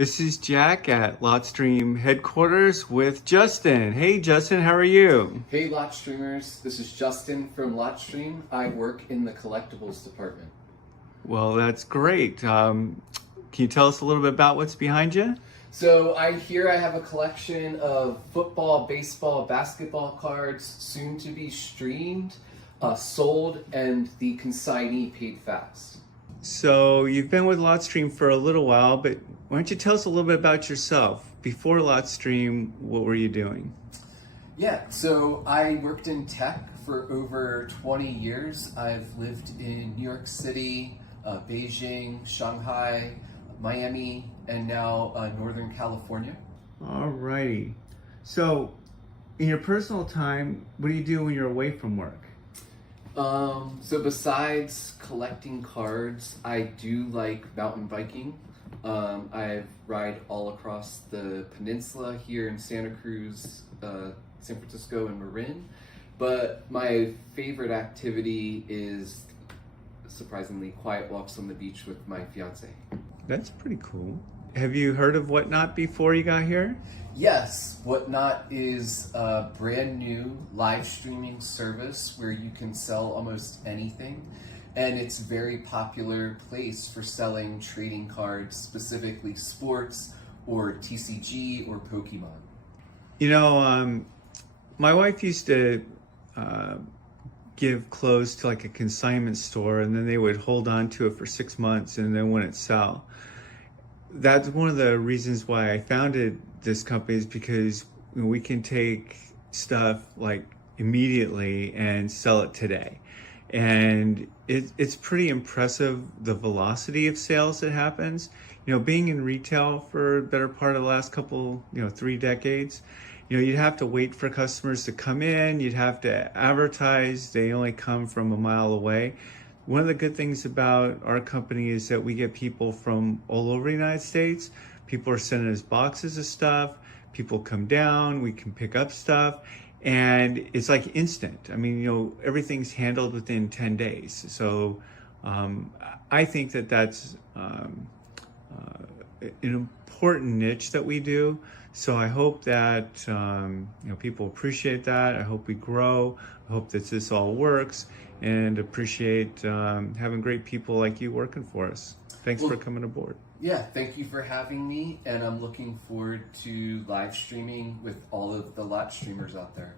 This is Jack at LotStream headquarters with Justin. Hey Justin, how are you? Hey Lot Streamers, this is Justin from LotStream. I work in the collectibles department. Well, that's great. Can you tell us a little bit about what's behind you? So I have a collection of football, baseball, basketball cards, soon to be streamed, sold, and the consignee paid fast. So you've been with LotStream for a little while, but why don't you tell us a little bit about yourself? Before LotStream, what were you doing? Yeah, so I worked in tech for over 20 years. I've lived in New York City, Beijing, Shanghai, Miami, and now Northern California. Alrighty. So in your personal time, what do you do when you're away from work? So besides collecting cards, I do like mountain biking. I ride all across the peninsula here in Santa Cruz, San Francisco, and Marin. But my favorite activity is, surprisingly, quiet walks on the beach with my fiance. That's pretty cool. Have you heard of Whatnot before you got here? Yes, Whatnot is a brand new live streaming service where you can sell almost anything. And it's a very popular place for selling trading cards, specifically sports or TCG or Pokemon. You know, my wife used to give clothes to like a consignment store, and then they would hold on to it for 6 months and then wouldn't sell. That's one of the reasons why I founded this company, is because we can take stuff like immediately and sell it today. And it's pretty impressive, the velocity of sales that happens. You know, being in retail for the better part of the last couple, 3 decades, you'd have to wait for customers to come in, you'd have to advertise, they only come from a mile away. One of the good things about our company is that we get people from all over the United States. People are sending us boxes of stuff, people come down, we can pick up stuff, and it's like instant. I mean, everything's handled within 10 days. So I think that that's an important niche that we do. So I hope that people appreciate that. I hope we grow. I hope that this all works, and appreciate having great people like you working for us. Thanks for coming aboard. Yeah, thank you for having me, and I'm looking forward to live streaming with all of the Lot streamers out there.